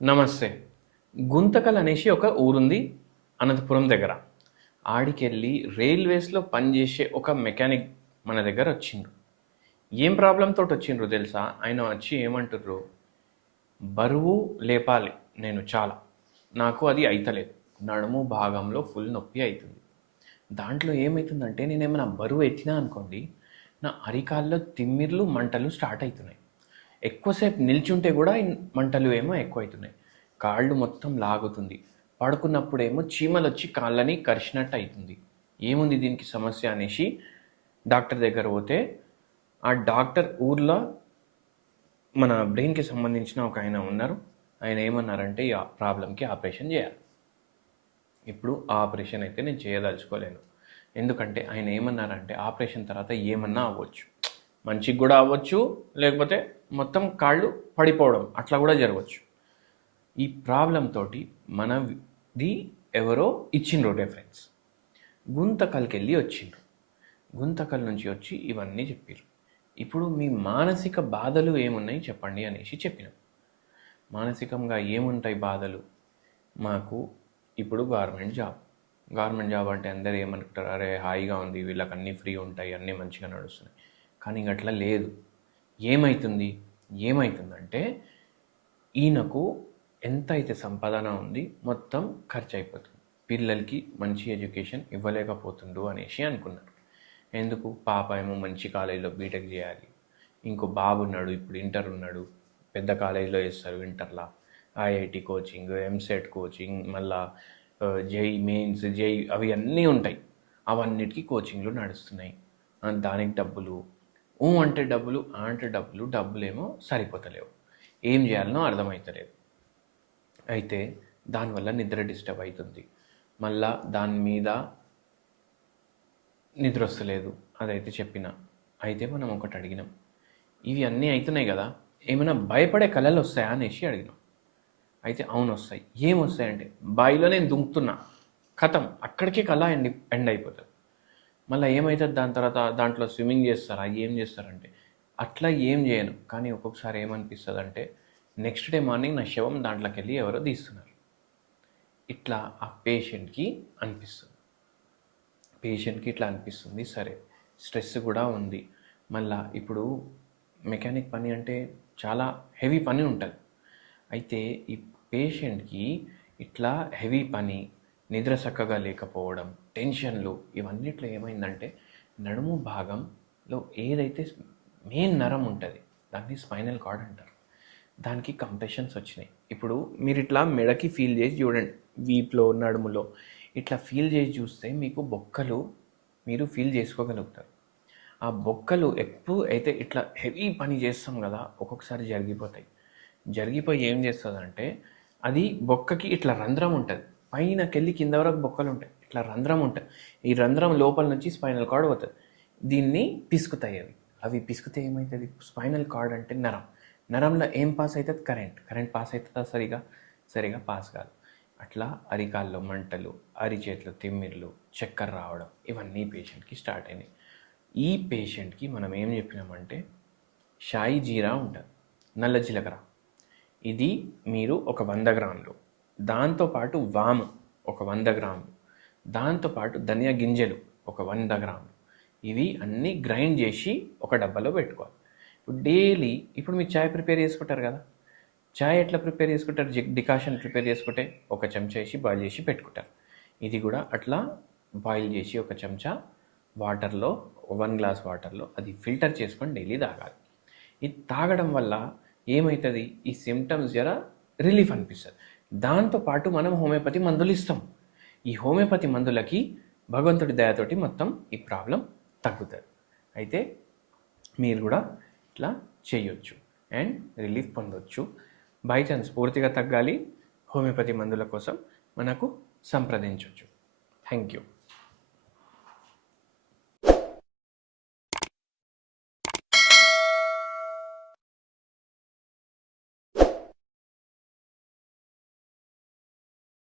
నమస్తే. గుంతకల్ అనేసి ఒక ఊరుంది అనంతపురం దగ్గర. ఆడికెళ్ళి రైల్వేస్‌లో పనిజేసే ఒక మెకానిక్ మన దగ్గరొచ్చిండ్రు. ఏం ప్రాబ్లమ్‌తోటొచ్చిండ్రో తెలుసా? ఆయన వచ్చి ఏమంటుర్రు, బరువు లేపాలి నేను చాలా. నాకు అది అయితలేదు. నడుము భాగంలో ఫుల్ నొప్పి అయితుంది. దాంట్లో ఏమైతుందంటే నేనేమైనా బరువు ఎత్తినా అనుకోండి, నా అరికాల్లో తిమ్మిర్లు, మంటలు స్టార్ట్ అయితున్నాయి. ఎక్కువసేపు నిల్చుంటే కూడా మంటలు ఏమో ఎక్కువైతున్నాయి. కాళ్ళు మొత్తం లాగుతుంది. పడుకున్నప్పుడేమో చీమలొచ్చి కాళ్ళని కరిచినట్టు అవుతుంది. ఏముంది దీనికి సమస్య అనేసి డాక్టర్ దగ్గర పోతే, ఆ డాక్టర్ ఊర్లో మన బ్రెయిన్కి సంబంధించిన ఒక ఆయన ఉన్నారు. ఆయన ఏమన్నారంటే ఈ ప్రాబ్లంకి ఆపరేషన్ చేయాలి. ఇప్పుడు ఆ ఆపరేషన్ అయితే నేను చేయదలుచుకోలేను. ఎందుకంటే ఆయన ఏమన్నారంటే ఆపరేషన్ తర్వాత ఏమన్నా అవ్వచ్చు. మంచిగా కూడా అవ్వచ్చు, లేకపోతే మొత్తం కాళ్ళు పడిపోవడం అట్లా కూడా జరగవచ్చు. ఈ ప్రాబ్లం తోటి మనది ఎవరో ఇచ్చిండ్రు రెఫరెన్స్. గుంతకల్కి వెళ్ళి వచ్చిండ్రు. గుంతకల్ నుంచి వచ్చి ఇవన్నీ చెప్పారు. ఇప్పుడు మీ మానసిక బాధలు ఏమున్నాయి చెప్పండి అనేసి చెప్పినాం. మానసికంగా ఏముంటాయి బాధలు? మాకు ఇప్పుడు గవర్నమెంట్ జాబ్ అంటే అందరూ ఏమనుకుంటారు, అరే హాయిగా ఉంది, వీళ్ళకి అన్నీ ఫ్రీ ఉంటాయి, అన్నీ మంచిగా నడుస్తున్నాయి. కానీ ఇంక అట్లా లేదు. ఏమవుతుందంటే ఈయనకు ఎంత అయితే సంపాదన ఉంది మొత్తం ఖర్చు అయిపోతుంది. పిల్లలకి మంచి ఎడ్యుకేషన్ ఇవ్వలేకపోతుండు అనేసి అనుకున్నారు. ఎందుకు? పాప ఏమో మంచి కాలేజీలో బీటెక్ చేయాలి, ఇంకో బాబు ఉన్నాడు ఇప్పుడు ఇంటర్ ఉన్నాడు, పెద్ద కాలేజీలో వేస్తారు ఇంటర్లా, ఐఐటి కోచింగ్, ఎంసెట్ కోచింగ్, మళ్ళా జేఈ మెయిన్స్, జేఈ అవి అన్నీ ఉంటాయి. అవన్నిటికీ కోచింగ్లు నడుస్తున్నాయి. దానికి డబ్బులు, అంటే డబ్బులు, అంటే డబ్బులేమో సరిపోతలేవు. ఏం చేయాలనో అర్థమవుతలేదు. అయితే దానివల్ల నిద్ర డిస్టర్బ్ అవుతుంది. మళ్ళా దాని మీద నిద్ర వస్తలేదు. అదైతే చెప్పిన. అయితే మనం ఒకటి అడిగినాం, ఇవి అన్నీ అవుతున్నాయి కదా, ఏమైనా భయపడే కళలు వస్తాయా అనేసి అడిగినాం. అయితే అవును వస్తాయి. ఏం వస్తాయంటే, బావిలో నేను దుంకుతున్నా, కథం అక్కడికే కళ ఎండ్ అయిపోతుంది. మళ్ళీ ఏమవుతుంది దాని తర్వాత? దాంట్లో స్విమ్మింగ్ చేస్తారా, ఏం చేస్తారంటే అట్లా ఏం చేయను. కానీ ఒక్కొక్కసారి ఏమనిపిస్తుంది అంటే, నెక్స్ట్ డే మార్నింగ్ నా శవం దాంట్లోకి వెళ్ళి ఎవరో తీస్తున్నారు. ఇట్లా ఆ పేషెంట్కి అనిపిస్తుంది. సరే, స్ట్రెస్ కూడా ఉంది. మళ్ళా ఇప్పుడు మెకానిక్ పని అంటే చాలా హెవీ పని ఉంటుంది. అయితే ఈ పేషెంట్కి ఇట్లా హెవీ పని, నిద్ర చక్కగా లేకపోవడం, టెన్షన్లు, ఇవన్నిట్లో ఏమైందంటే నడుము భాగంలో ఏదైతే మెయిన్ నరం ఉంటుంది దాన్ని స్పైనల్ కార్డ్ అంటారు. దానికి కంప్రెషన్స్ వచ్చినాయి. ఇప్పుడు మీరు ఇట్లా మెడకి ఫీల్ చేసి చూడండి, వీప్లో, నడుములో ఇట్లా ఫీల్ చేసి చూస్తే మీకు బొక్కలు మీరు ఫీల్ చేసుకోగలుగుతారు. ఆ బొక్కలు ఎప్పుడు అయితే ఇట్లా హెవీ పని చేస్తాం కదా, ఒక్కొక్కసారి జరిగిపోయి ఏం చేస్తుందంటే, అది బొక్కకి ఇట్లా రంధ్రం ఉంటుంది, పైనకెళ్ళి కింద వరకు బొక్కలు ఉంటాయి, ఇట్లా రంధ్రం ఉంటుంది. ఈ రంధ్రం లోపల నుంచి స్పైనల్ కార్డ్ పోతుంది. దీన్ని పిసుకుతాయి. అవి పిసుకుతే ఏమవుతుంది? స్పైనల్ కార్డ్ అంటే నరంలో ఏం పాస్ అవుతుంది? కరెంట్ పాస్ అవుతుందా? సరిగా పాస్ కాదు. అట్లా అరికాల్లో మంటలు, అరిచేతిలో తిమ్మిర్లు, చక్కెర రావడం, ఇవన్నీ పేషెంట్కి స్టార్ట్ అయినాయి. ఈ పేషెంట్కి మనం ఏం చెప్పినామంటే, షాయి జీరా ఉంటుంది, నల్ల జీలకర్ర, ఇది మీరు ఒక 100 గ్రాములు, దాంతోపాటు వాము ఒక 100 గ్రాములు, దాంతోపాటు ధనియా గింజలు ఒక 100 గ్రాములు, ఇవి అన్నీ గ్రైండ్ చేసి ఒక డబ్బాలో పెట్టుకోవాలి. ఇప్పుడు డైలీ, ఇప్పుడు మీరు చాయ్ ప్రిపేర్ చేసుకుంటారు కదా, చాయ్ ఎట్లా ప్రిపేర్ చేసుకుంటారు? డికాషన్ ప్రిపేర్ చేసుకుంటే ఒక చెంచా వేసి బాయిల్ చేసి పెట్టుకుంటారు. ఇది కూడా అట్లా బాయిల్ చేసి ఒక చెంచా వాటర్లో, 1 గ్లాస్ వాటర్లో అది ఫిల్టర్ చేసుకొని డైలీ తాగాలి. ఇది తాగడం వల్ల ఏమవుతుంది? ఈ సిమ్టమ్స్ జర రిలీఫ్ అనిపిస్తుంది. దాంతోపాటు మనం హోమియోపతి మందులు ఇస్తాం. ఈ హోమియోపతి మందులకి భగవంతుడి దయతోటి మొత్తం ఈ ప్రాబ్లం తగ్గుతుంది. అయితే మీరు కూడా ఇట్లా చేయొచ్చు అండ్ రిలీఫ్ పొందొచ్చు. బై ఛాన్స్ పూర్తిగా తగ్గాలి, హోమియోపతి మందుల కోసం మనకు సంప్రదించవచ్చు. Thank you.